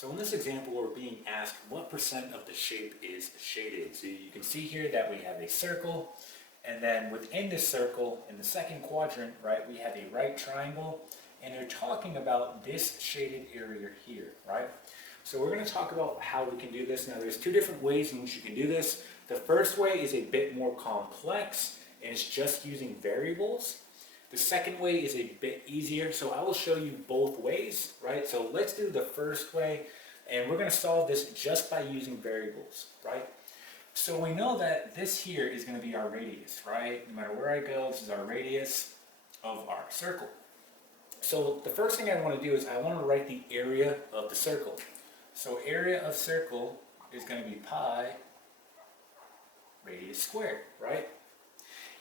So in this example, we're being asked what percent of the shape is shaded. So you can see here that we have a circle, and then within this circle, in the second quadrant, right, we have a right triangle, and they're talking about this shaded area here, right? So we're going to talk about how we can do this. Now there's two different ways in which you can do this. The first way is a bit more complex, and it's just using variables. The second way is a bit easier, so I will show you both ways, right? So let's do the first way, and we're going to solve this just by using variables, right? So we know that this here is going to be our radius, right? No matter where I go, this is our radius of our circle. So the first thing I want to do is I want to write the area of the circle. So area of circle is going to be pi radius squared, right?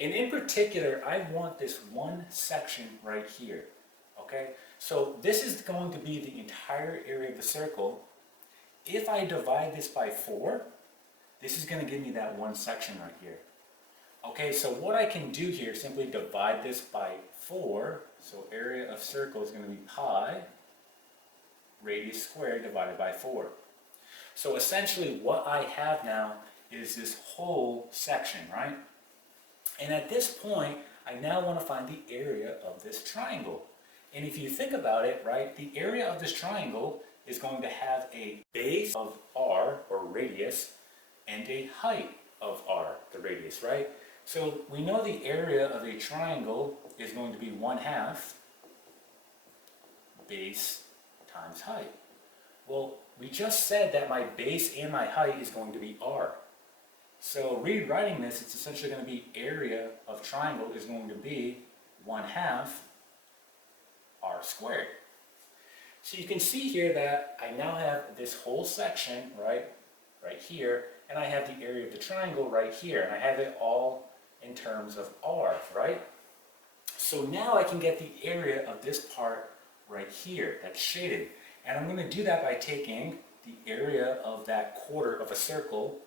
And in particular, I want this one section right here, okay? So this is going to be the entire area of the circle. If I divide this by 4, this is going to give me that one section right here. Okay, so what I can do here is simply divide this by 4. So area of circle is going to be pi radius squared divided by 4. So essentially what I have now is this whole section, right? And at this point, I now want to find the area of this triangle. And if you think about it, right, the area of this triangle is going to have a base of r, or radius, and a height of r, the radius, right? So we know the area of a triangle is going to be 1/2 base times height. Well, we just said that my base and my height is going to be r. So rewriting this, it's essentially going to be area of triangle is going to be 1/2 r squared. So you can see here that I now have this whole section, right here, and I have the area of the triangle right here, and I have it all in terms of r, right? So now I can get the area of this part right here that's shaded, and I'm going to do that by taking the area of that quarter of a circle,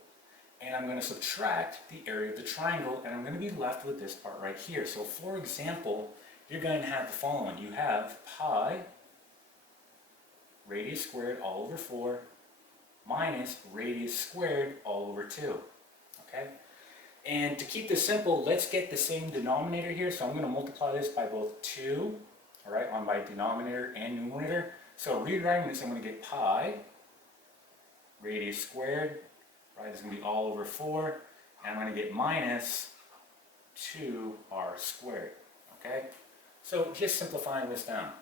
and I'm going to subtract the area of the triangle, and I'm going to be left with this part right here. So for example, you're going to have the following. You have pi radius squared all over 4 minus radius squared all over 2. Okay? And to keep this simple, let's get the same denominator here. So I'm going to multiply this by both 2, all right, on my denominator and numerator. So rewriting this, I'm going to get pi radius squared, right, it's going to be all over 4, and I'm going to get minus 2r squared, okay? So just simplifying this down.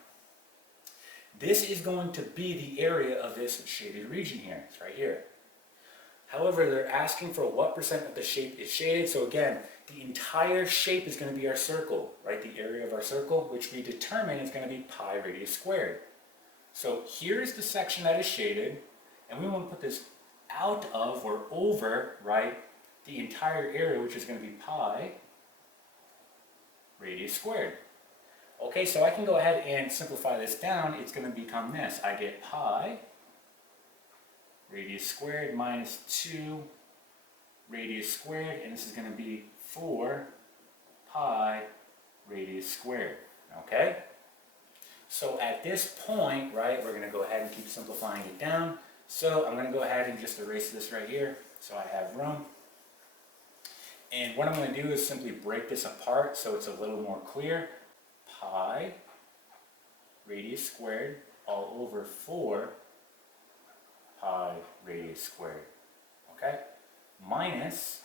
This is going to be the area of this shaded region here, it's right here. However, they're asking for what percent of the shape is shaded, so again, the entire shape is going to be our circle, right, the area of our circle, which we determine is going to be pi radius squared. So here's the section that is shaded, and we want to put this out of or over, right, the entire area, which is going to be pi radius squared. Okay, so I can go ahead and simplify this down. It's going to become this. I get pi radius squared minus 2 radius squared, and this is going to be 4 pi radius squared. Okay? So at this point, right, we're going to go ahead and keep simplifying it down. So I'm going to go ahead and just erase this right here so I have room. And what I'm going to do is simply break this apart so it's a little more clear. Pi radius squared all over 4 pi radius squared, okay? Minus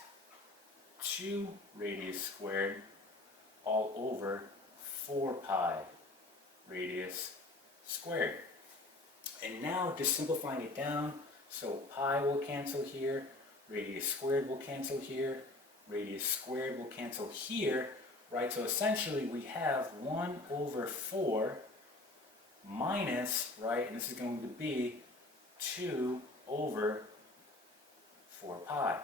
2 radius squared all over 4 pi radius squared. And now just simplifying it down, so pi will cancel here, radius squared will cancel here, radius squared will cancel here, right? So essentially we have 1 over 4 minus, right, and this is going to be 2 over 4 pi.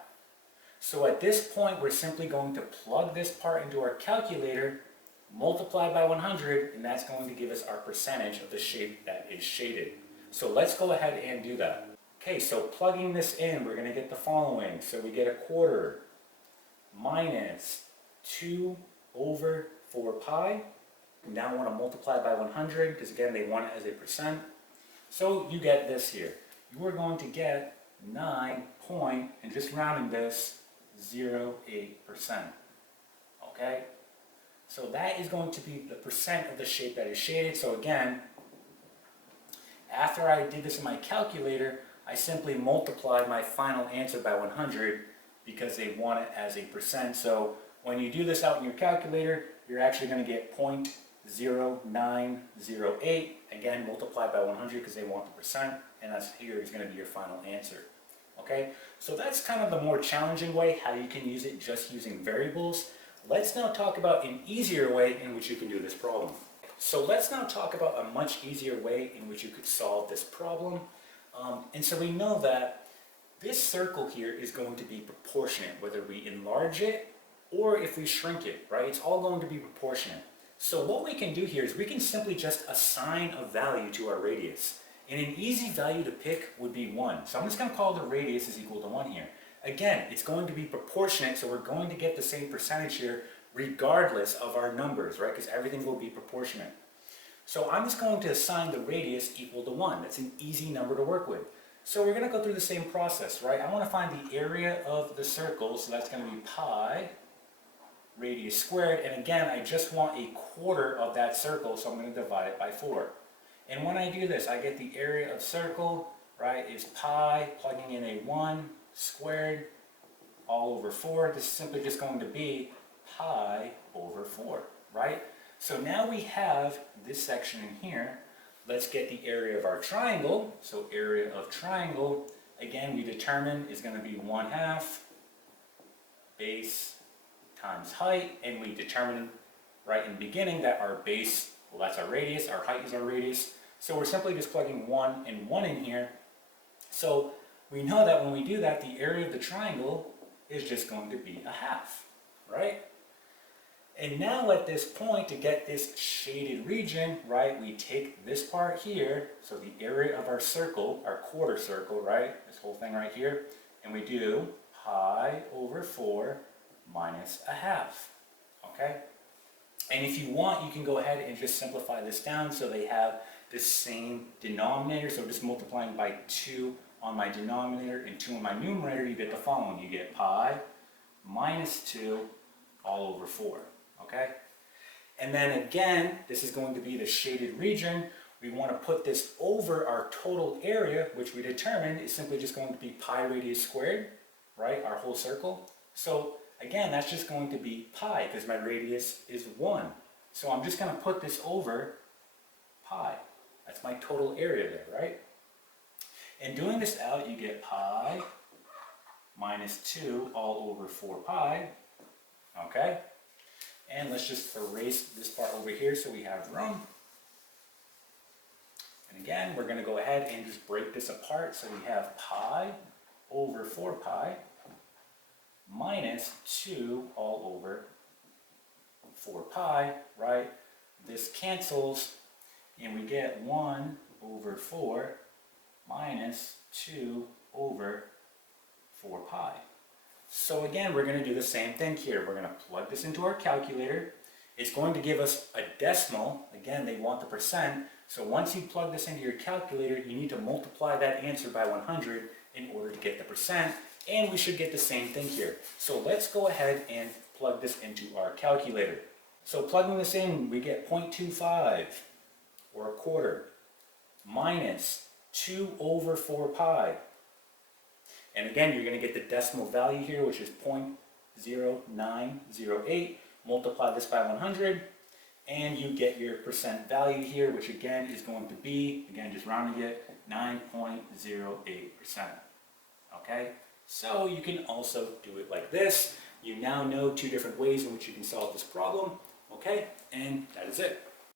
So at this point we're simply going to plug this part into our calculator, multiply by 100, and that's going to give us our percentage of the shape that is shaded. So let's go ahead and do that. Okay, so plugging this in, we're going to get the following. So we get 1/4 minus 2 over 4 pi. Now I want to multiply by 100 because again they want it as a percent. So you get this here. you are going to get 9 point, and just rounding this, 0.08%. Okay? So that is going to be the percent of the shape that is shaded. So again, after I did this in my calculator, I simply multiplied my final answer by 100 because they want it as a percent. So when you do this out in your calculator, you're actually going to get 0.0908, again multiplied by 100 because they want the percent, and that's here is going to be your final answer. Okay, so that's kind of the more challenging way, how you can use it just using variables. Let's now talk about an easier way in which you can do this problem. So let's now talk about a much easier way in which you could solve this problem. And so we know that this circle here is going to be proportionate, whether we enlarge it or if we shrink it, right? It's all going to be proportionate. So what we can do here is we can simply just assign a value to our radius. And an easy value to pick would be 1. So I'm just going to call the radius is equal to 1 here. Again, it's going to be proportionate, so we're going to get the same percentage here regardless of our numbers, right? Because everything will be proportionate. So I'm just going to assign the radius equal to 1. That's an easy number to work with. So we're going to go through the same process, right? I want to find the area of the circle, so that's going to be pi radius squared. And again, I just want a quarter of that circle, so I'm going to divide it by 4. And when I do this, I get the area of circle, right, is pi, plugging in a 1 squared all over 4. This is simply just going to be pi over 4, right? So now we have this section in here. Let's get the area of our triangle. So area of triangle, again, we determine is going to be 1/2 base times height. And we determine right in the beginning that our base, well, that's our radius, our height is our radius. So we're simply just plugging 1 and 1 in here. So we know that when we do that, the area of the triangle is just going to be 1/2, right? And now at this point, to get this shaded region, right, we take this part here, so the area of our circle, our quarter circle, right, this whole thing right here, and we do pi over 4 minus 1/2, okay? And if you want, you can go ahead and just simplify this down so they have the same denominator. So just multiplying by 2 on my denominator and 2 on my numerator, you get the following. You get pi minus 2 all over 4, okay? And then again, this is going to be the shaded region. We want to put this over our total area, which we determined is simply just going to be pi radius squared, right, our whole circle. So again, that's just going to be pi because my radius is 1. So I'm just going to put this over pi. That's my total area there, right? And doing this out, you get pi minus 2 all over 4 pi, okay? And let's just erase this part over here so we have room. And again, we're going to go ahead and just break this apart. So we have pi over 4 pi minus 2 all over 4 pi, right? This cancels, and we get 1 over 4 minus 2 over 4 pi. So again, we're going to do the same thing here. We're going to plug this into our calculator. It's going to give us a decimal. Again, they want the percent. So once you plug this into your calculator, you need to multiply that answer by 100 in order to get the percent. And we should get the same thing here. So let's go ahead and plug this into our calculator. So plugging this in, we get 0.25, or a quarter, minus 2 over 4 pi. And again, you're going to get the decimal value here, which is 0.0908. Multiply this by 100, and you get your percent value here, which again is going to be, again just rounding it, 9.08%. Okay? So you can also do it like this. You now know 2 different ways in which you can solve this problem. Okay? And that is it.